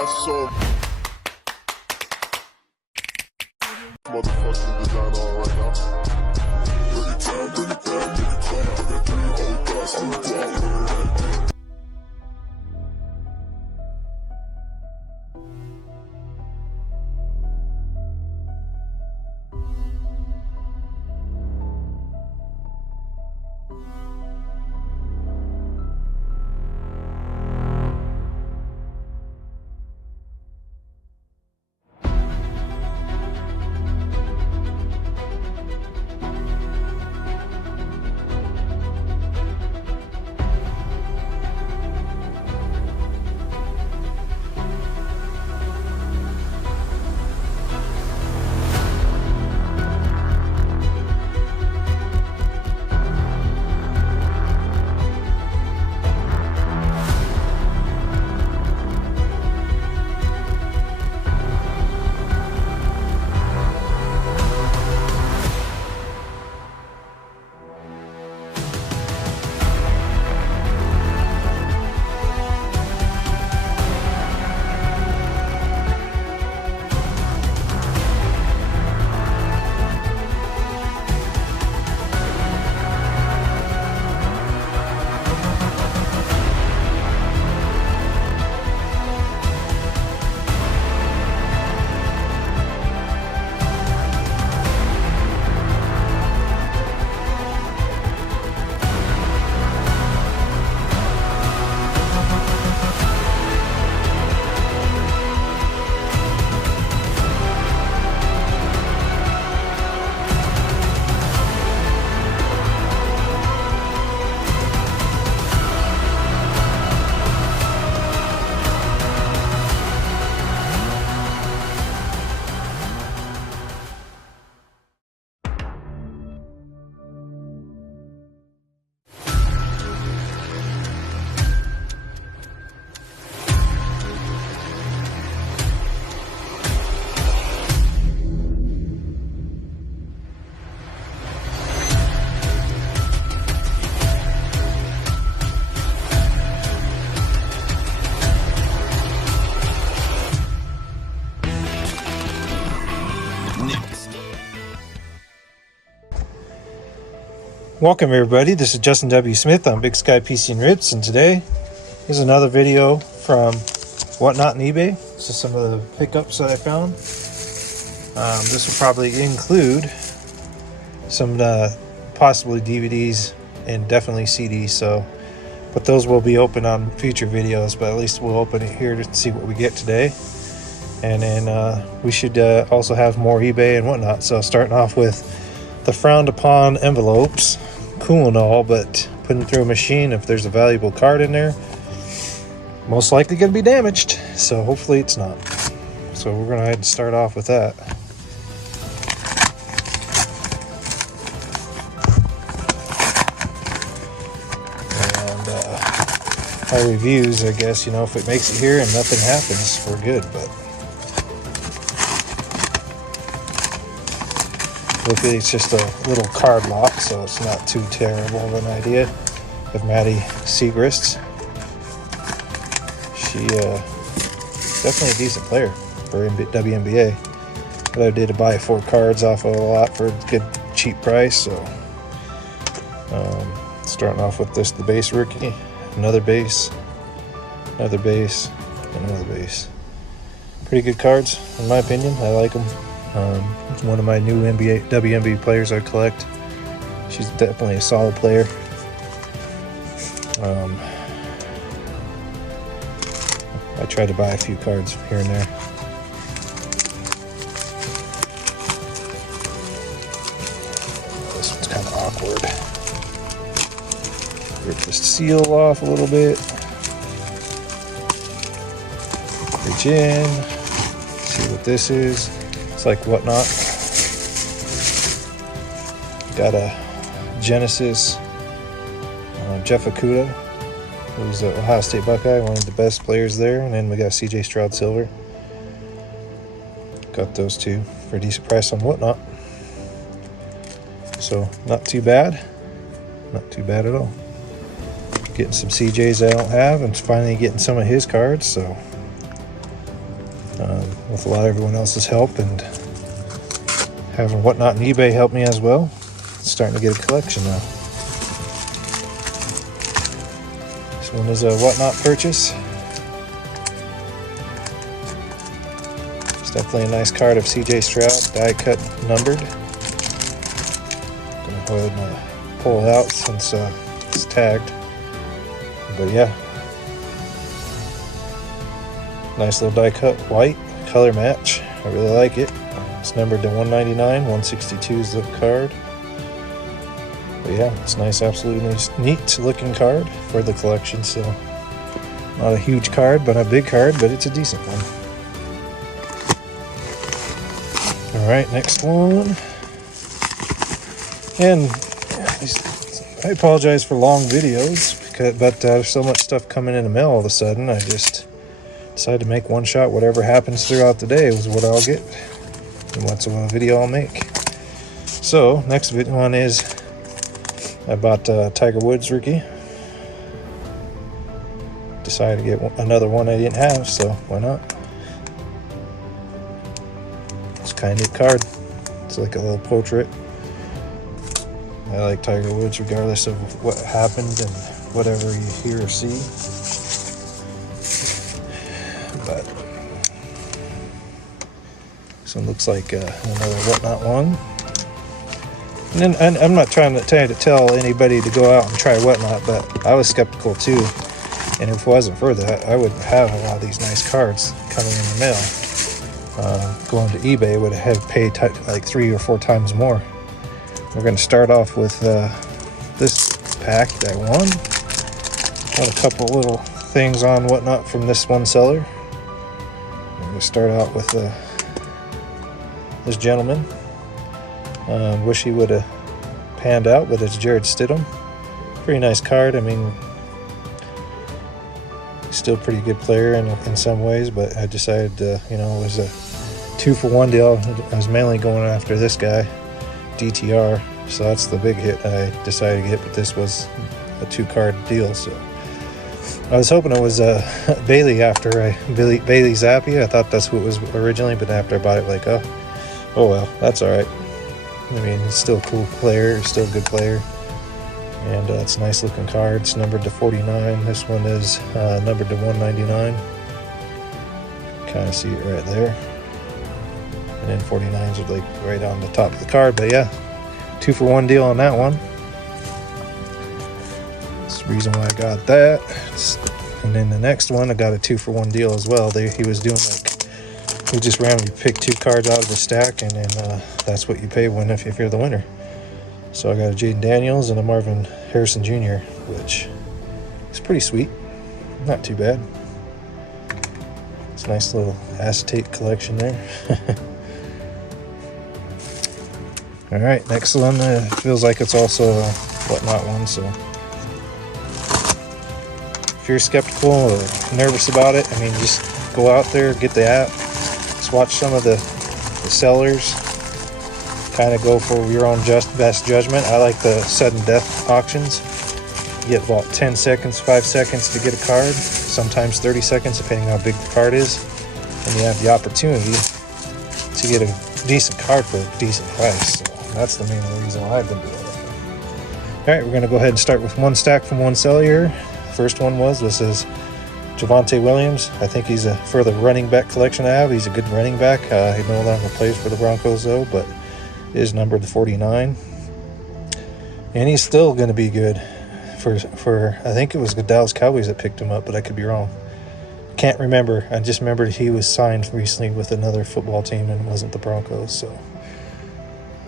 got so motherfucking design on right now. Bring it down, bring it down, bring it down. I got 3 old guys on the block. Welcome everybody, this is Justin W. Smith on Big Sky PC and Rips, and today is another video from Whatnot and eBay. This is some of the pickups that I found. This will probably include some possibly DVDs and definitely CDs, but those will be open on future videos, but at least we'll open it here to see what we get today. And then we should also have more eBay and whatnot. So starting off with the frowned upon envelopes. Cool and all, but putting through a machine, if there's a valuable card in there, most likely going to be damaged. So hopefully it's not. So we're going to go ahead and start off with that. And my reviews, I guess, you know, if it makes it here and nothing happens, we're good. But luckily it's just a little card lock, so it's not too terrible of an idea. Of Maddie Segrist. She definitely a decent player for WNBA. But I did buy 4 cards off of a lot for a good cheap price. So starting off with this, the base rookie, another base, another base, and another base. Pretty good cards in my opinion. I like them. It's one of my new WNBA players I collect. She's definitely a solid player. I tried to buy a few cards here and there. This one's kind of awkward. Rip the seal off a little bit. Reach in. See what this is. It's like Whatnot. Got a Genesis Jeff Okuda, who's the Ohio State Buckeye, one of the best players there. And then we got CJ Stroud Silver. Got those two for a decent price on Whatnot. So not too bad. Not too bad at all. Getting some CJs I don't have and finally getting some of his cards. So with a lot of everyone else's help, and having Whatnot and eBay help me as well. Starting to get a collection now. This one is a Whatnot purchase. It's definitely a nice card of CJ Stroud, die cut, numbered. Gonna go ahead and pull it out since it's tagged. But yeah, nice little die cut, white, color match. I really like it. It's numbered to 199, 162 is the card. But yeah, it's nice, absolutely neat looking card for the collection. So not a huge card, but a big card, but it's a decent one. All right, next one. And I apologize for long videos, but there's so much stuff coming in the mail all of a sudden. I just decided to make one shot. Whatever happens throughout the day is what I'll get, and what's a video I'll make. So next one is I bought Tiger Woods rookie. Decided to get another one I didn't have, so why not? It's kind of neat card. It's like a little portrait. I like Tiger Woods regardless of what happened and whatever you hear or see. But this one looks like another Whatnot one. And then, I'm not trying to tell anybody to go out and try Whatnot, but I was skeptical too. And if it wasn't for that, I would have a lot of these nice cards coming in the mail. Going to eBay would have paid like 3 or 4 times more. We're going to start off with this pack that I won. Got a couple little things on Whatnot from this one seller. I'm going to start out with this gentleman. Wish he would have panned out, but it's Jared Stidham. Pretty nice card. I mean, he's still a pretty good player in some ways, but I decided it was a 2-for-1 deal. I was mainly going after this guy, DTR, so that's the big hit I decided to get, but this was a 2-card deal. So I was hoping it was Bailey Bailey Zappi. I thought that's who it was originally, but after I bought it, like, oh well, that's all right. I mean, he's still a cool player, he's still a good player, and it's a nice looking card. It's numbered to 49. This one is numbered to 199. Kind of see it right there. And then 49s are like right on the top of the card. But yeah, 2-for-1 deal on that one. That's the reason why I got that. And then the next one, I got a 2-for-1 deal as well. He was doing like, he just randomly picked 2 cards out of the stack, and then that's what you pay if you're the winner. So I got a Jaden Daniels and a Marvin Harrison Jr., which is pretty sweet. Not too bad. It's a nice little acetate collection there. All right, next one feels like it's also a Whatnot one. So if you're skeptical or nervous about it, I mean, just go out there, get the app, just watch some of the sellers, kind of go for your own best judgment. I like the sudden death auctions. You get about 10 seconds, 5 seconds to get a card, sometimes 30 seconds depending on how big the card is, and you have the opportunity to get a decent card for a decent price. So that's the main reason why I've been doing it. All right, we're going to go ahead and start with one stack from one seller here. The first one was Javonte Williams. I think he's for the running back collection I have. He's a good running back. He no longer plays for the Broncos though, but is numbered to 49, and he's still going to be good for I think it was the Dallas Cowboys that picked him up, but I could be wrong. Can't remember. I just remembered he was signed recently with another football team and it wasn't the Broncos. So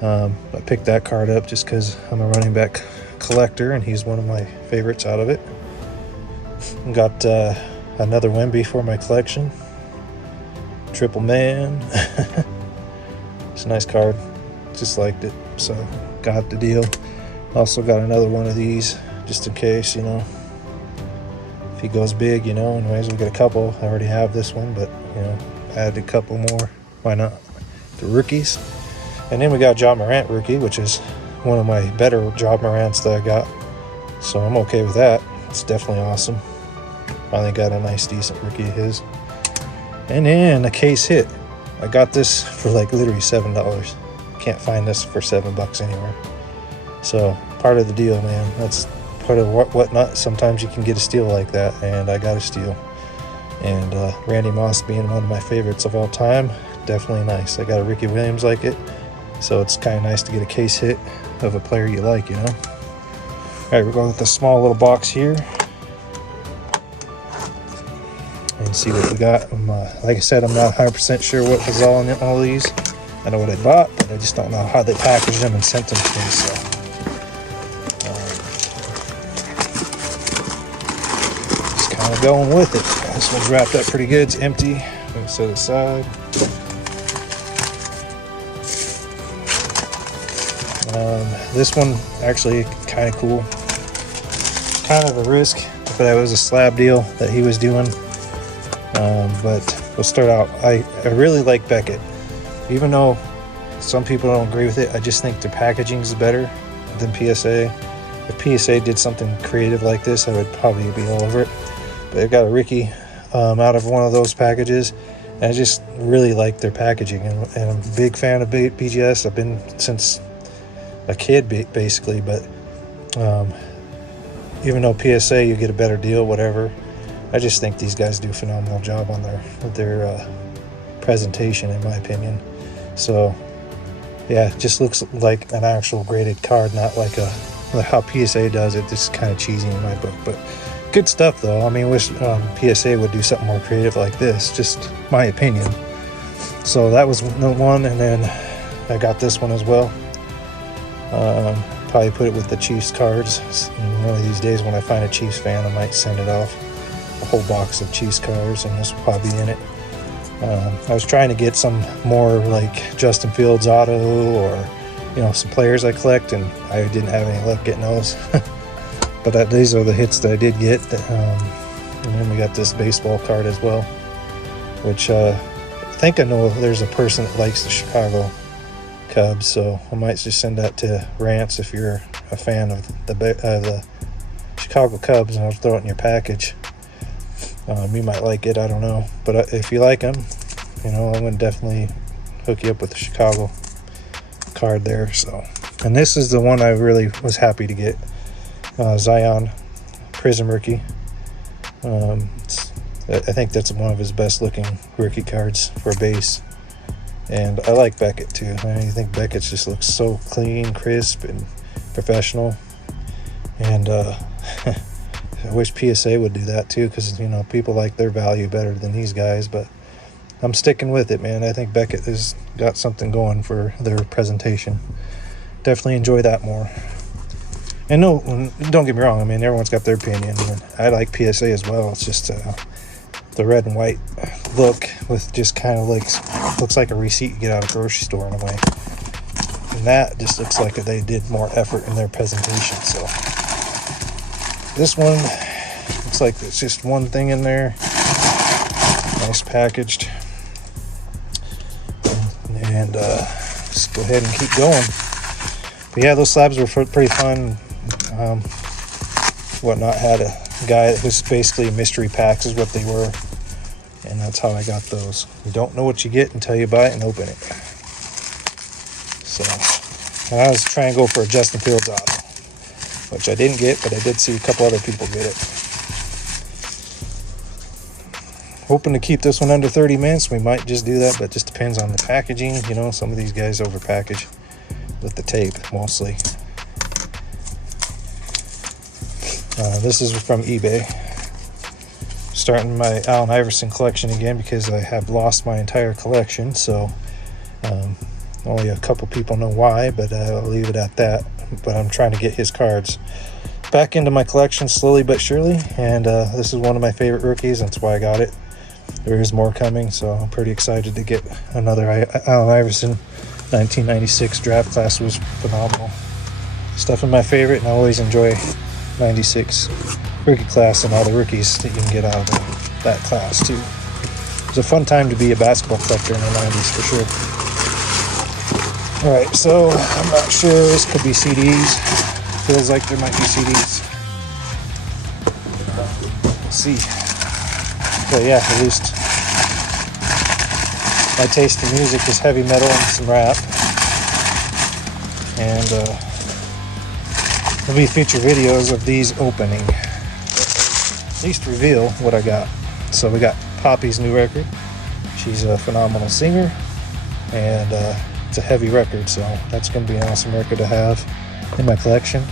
I picked that card up just because I'm a running back collector and he's one of my favorites out of it. Got another Wemby for my collection. Triple man. It's a nice card. Just liked it, so got the deal. Also got another one of these just in case, if he goes big, anyways, we'll get a couple. I already have this one, but add a couple more, why not? The rookies. And then we got Ja Morant rookie, which is one of my better Ja Morants that I got, so I'm okay with that. It's definitely awesome. Finally got a nice decent rookie of his. And then a case hit. I got this for like literally $7. Can't find this for $7 anywhere. So part of the deal, man. That's part of whatnot. Sometimes you can get a steal like that, and I got a steal. And Randy Moss being one of my favorites of all time, definitely nice. I got a Ricky Williams like it, so it's kind of nice to get a case hit of a player you like, you know. All right, we're going with the small little box here and see what we got. Like I said, I'm not 100% sure what was all in all these. I know what I bought, but I just don't know how they packaged them and sent them to me. So just kind of going with it. This one's wrapped up pretty good. It's empty. I'm going to set it aside. This one actually kind of cool. Kind of a risk, but it was a slab deal that he was doing. But we'll start out. I really like Beckett. Even though some people don't agree with it, I just think their packaging is better than PSA. If PSA did something creative like this, I would probably be all over it. But I got a Ricky out of one of those packages, and I just really like their packaging. And I'm a big fan of BGS. I've been since a kid, basically. But even though PSA, you get a better deal, whatever. I just think these guys do a phenomenal job on their presentation, in my opinion. So yeah, it just looks like an actual graded card, not like how PSA does it. It's kind of cheesy in my book, but good stuff though. I mean, wish PSA would do something more creative like this, just my opinion. So that was one, and then I got this one as well. Probably put it with the Chiefs cards. And one of these days when I find a Chiefs fan, I might send it off, a whole box of Chiefs cards, and this will probably be in it. I was trying to get some more like Justin Fields auto, or some players I collect, and I didn't have any luck getting those. But these are the hits that I did get. And then we got this baseball card as well, which I think I know there's a person that likes the Chicago Cubs, so I might just send that to Rance if you're a fan of the Chicago Cubs, and I'll throw it in your package. You might like it, I don't know, but if you like them, I'm gonna definitely hook you up with the Chicago card there. So, and this is the one I really was happy to get, Zion Prism Rookie. I think that's one of his best looking rookie cards for a base. And I like Beckett too. I think Beckett just looks so clean, crisp, and professional. And I wish PSA would do that too, because people like their value better than these guys. But I'm sticking with it, man. I think Beckett has got something going for their presentation. Definitely enjoy that more. And no, don't get me wrong. I mean, everyone's got their opinion. And I like PSA as well. It's just the red and white look with just kind of looks like a receipt you get out of a grocery store in a way. And that just looks like they did more effort in their presentation. So this one looks like there's just one thing in there. Nice packaged. And just go ahead and keep going. But yeah, those slabs were pretty fun. Whatnot had a guy that was basically mystery packs is what they were, and that's how I got those. You don't know what you get until you buy it and open it. So, and I was trying to go for a Justin Fields auto, which I didn't get, but I did see a couple other people get it. Hoping to keep this one under 30 minutes. We might just do that, but it just depends on the packaging. Some of these guys overpackage with the tape mostly. This is from eBay. Starting my Allen Iverson collection again because I have lost my entire collection. So only a couple people know why, but I'll leave it at that. But I'm trying to get his cards back into my collection slowly but surely. And this is one of my favorite rookies. That's why I got it. There is more coming, so I'm pretty excited to get another Allen Iverson. 1996 draft class was phenomenal. Stuff in my favorite, and I always enjoy 96 rookie class and all the rookies that you can get out of that class too. It was a fun time to be a basketball collector in the 90s for sure. Alright, so I'm not sure. This could be CDs. Feels like there might be CDs. Let's see. But yeah, at least my taste in music is heavy metal and some rap. And there'll be future videos of these opening. At least reveal what I got. So we got Poppy's new record. She's a phenomenal singer, and it's a heavy record, so that's going to be an awesome record to have in my collection.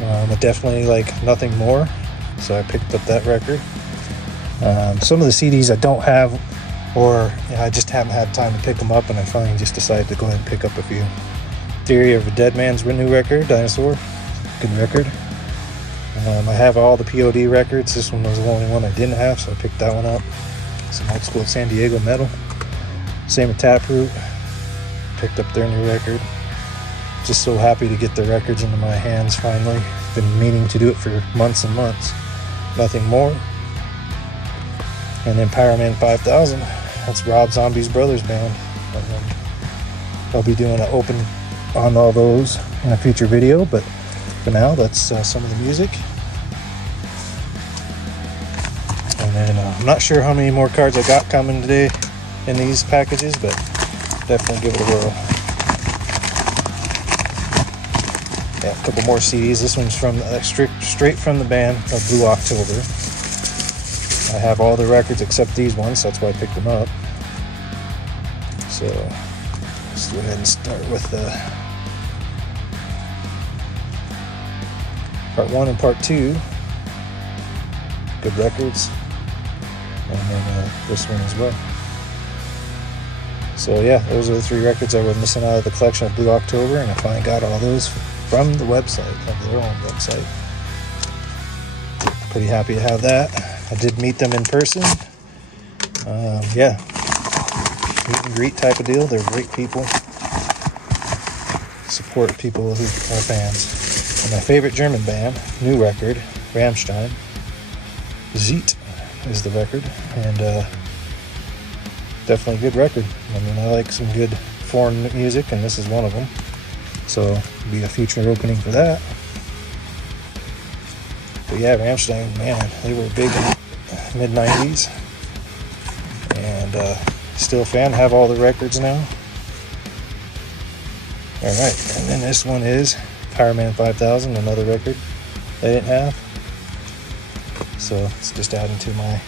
I definitely like Nothing More, so I picked up that record. Some of the CDs I don't have, or I just haven't had time to pick them up, and I finally just decided to go ahead and pick up a few. Theory of a Dead Man's new record, Dinosaur, good record. I have all the POD records. This one was the only one I didn't have, so I picked that one up. Some old school San Diego metal. Same with Taproot. Picked up their new record. Just so happy to get the records into my hands finally. Been meaning to do it for months and months. Nothing More. And then Pyroman 5000. That's Rob Zombie's brother's band. I'll be doing an open on all those in a future video, but for now, that's some of the music. And then I'm not sure how many more cards I got coming today in these packages, but definitely give it a whirl. Yeah, a couple more CDs. This one's from straight from the band of Blue October. I have all the records except these ones, so that's why I picked them up. So let's go ahead and start with part 1 and part 2. Good records. And then this one as well. So yeah, those are the 3 records I was missing out of the collection of Blue October, and I finally got all those from the website, of their own website. Pretty happy to have that. I did meet them in person. Yeah, meet and greet type of deal. They're great people. Support people who are fans. And my favorite German band, new record, Rammstein. Zeet is the record, and definitely a good record. I mean, I like some good foreign music, and this is one of them. So it'll be a future opening for that. But yeah, Rammstein, man, they were big in the mid-90s. And still a fan, have all the records now. Alright, and then this one is Pyroman 5000, another record I didn't have. So it's just adding to my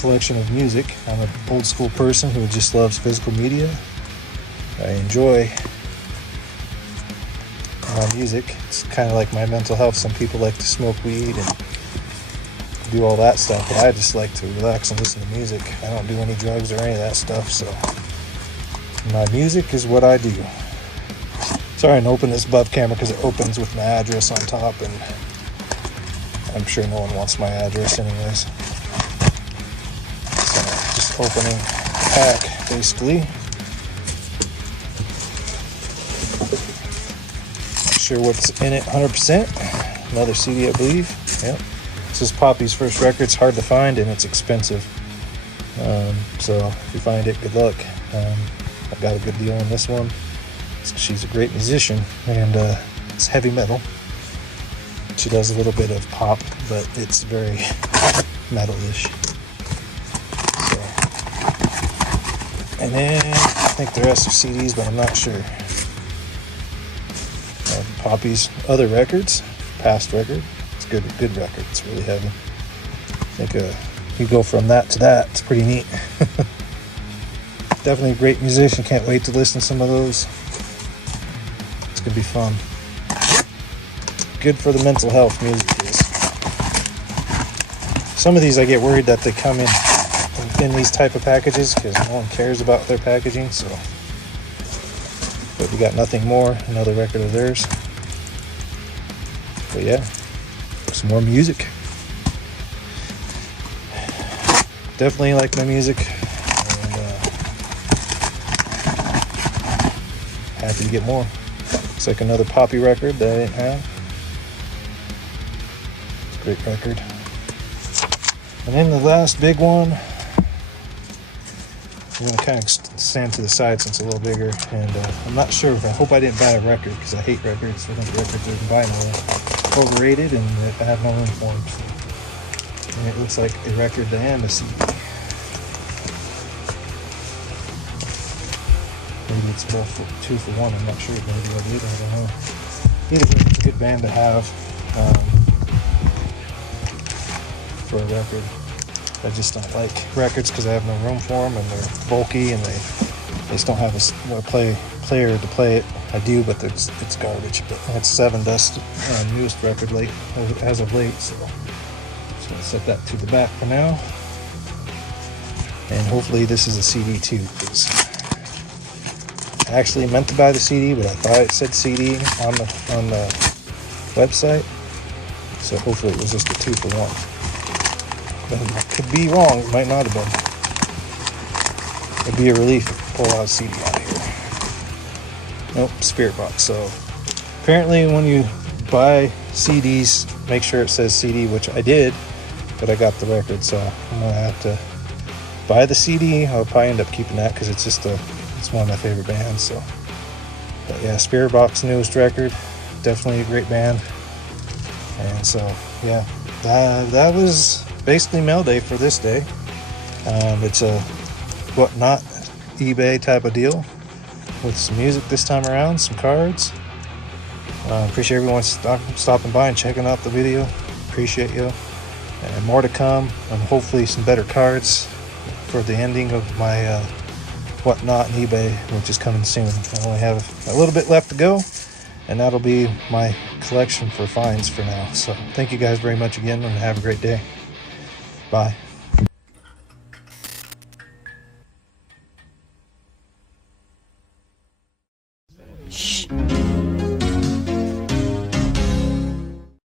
collection of music. I'm an old school person who just loves physical media. I enjoy music. It's kind of like my mental health. Some people like to smoke weed and do all that stuff, but I just like to relax and listen to music. I don't do any drugs or any of that stuff, so my music is what I do. Sorry, I didn't open this above camera because it opens with my address on top, and I'm sure no one wants my address anyways. So just opening the pack basically. Not sure what's in it 100%. Another CD, I believe. Yep. This is Poppy's first record. It's hard to find and it's expensive. So if you find it, good luck. I got a good deal on this one. She's a great musician, and it's heavy metal. She does a little bit of pop, but it's very metal-ish. So, and then I think the rest are CDs, but I'm not sure. Poppy's other records, past record. It's good record. It's really heavy. I think you go from that to that. It's pretty neat. Definitely a great musician. Can't wait to listen to some of those. It's gonna be fun. Good for the mental health, music is. Some of these I get worried that they come in these type of packages because no one cares about their packaging. So, but we got Nothing More, another record of theirs. But yeah, some more music. Definitely like my music, and happy to get more. Looks like another Poppy record that I didn't have. It's a great record. And then the last big one, I'm going to kind of stand to the side since it's a little bigger, and I'm not sure. I hope I didn't buy a record because I hate records. I think records are buy now overrated and I have no room for them. And it looks like a record and a CD. it's both 2 for 1. I'm not sure maybe I did. I don't know. Either way, it's a good band to have for a record. I just don't like records because I have no room for them, and they're bulky, and they just don't have a player to play it. I do, but it's garbage. But that's Seven Dust newest record late as of late, so just gonna set that to the back for now. And hopefully this is a CD too, because I actually meant to buy the CD, but I thought it said CD on the website, so hopefully it was just a 2 for 1. But I could be wrong. It might not have been. It'd be a relief to pull out a CD out of here. Nope, Spirit Box. So apparently when you buy CDs, make sure it says CD, which I did, but I got the record, so I'm gonna have to buy the CD. I'll probably end up keeping that because it's one of my favorite bands. So, but yeah, Spirit Box newest record, definitely a great band. And so yeah, that was basically mail day for this day. It's a Whatnot eBay type of deal with some music this time around, some cards. Appreciate everyone stopping by and checking out the video. Appreciate you. And more to come, and hopefully some better cards for the ending of my Whatnot and eBay, which is coming soon. I only have a little bit left to go, and that'll be my collection for finds for now. So thank you guys very much again, and have a great day. Bye. Shh.